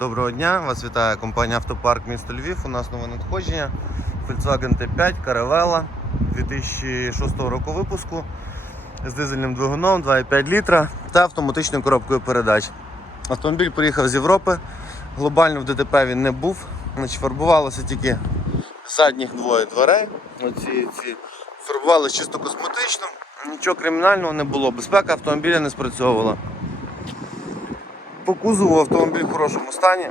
Доброго дня, вас вітає компанія Автопарк місто Львів. У нас нове надходження. Volkswagen T5 Caravella 2006 року випуску з дизельним двигуном 2,5 літра та автоматичною коробкою передач. Автомобіль приїхав з Європи. Глобально в ДТП він не був. Значить, фарбувалося тільки задніх двоє дверей. Оці ці фарбувалися чисто косметично, нічого кримінального не було. Безпека автомобіля не спрацьовувала. По кузову автомобіль в хорошому стані.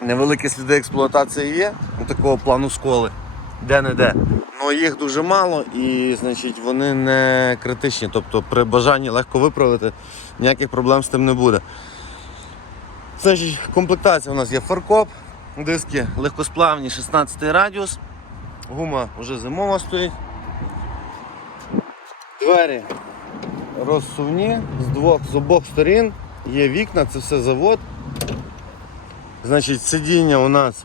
Невеликі сліди експлуатації є, ну, такого плану сколи, де-не-де. Ну їх дуже мало і значить, вони не критичні. Тобто при бажанні легко виправити, ніяких проблем з тим не буде. Значить, комплектація у нас є фаркоп, диски легкосплавні, 16 радіус, гума вже зимова стоїть. Двері розсувні з двох з обох сторін. Є вікна, це все завод. Значить, сидіння у нас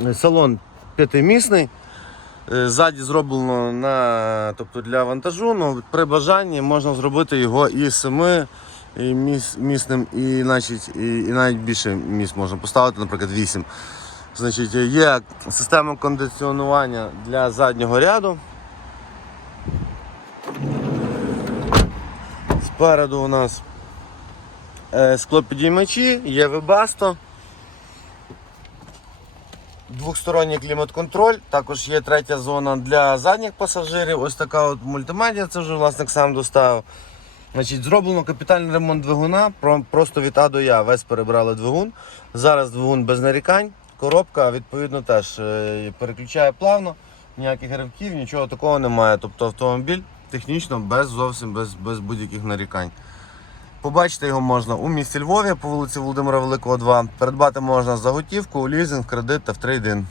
е, салон п'ятимісний. Е, Ззаді зроблено на, тобто для вантажу, але при бажанні можна зробити його і семи і міс, місним, і, значить, і, і навіть більше місць можна поставити, наприклад, 8. Значить, є система кондиціонування для заднього ряду. Спереду у нас склопідіймачі, є вебасто. Двохсторонній клімат-контроль, також є третя зона для задніх пасажирів. Ось така от мультимедіа, це вже власник сам доставив. Значить, Зроблено капітальний ремонт двигуна, просто від А до Я. Весь перебрали двигун. Зараз двигун без нарікань. Коробка, відповідно, теж е, переключає плавно, ніяких ривків, нічого такого немає. Тобто автомобіль технічно без зовсім без, без будь-яких нарікань. Побачити його можна у місті Львові по вулиці Володимира Великого, 2. Придбати можна за готівку, лізинг, кредит та в трейдин.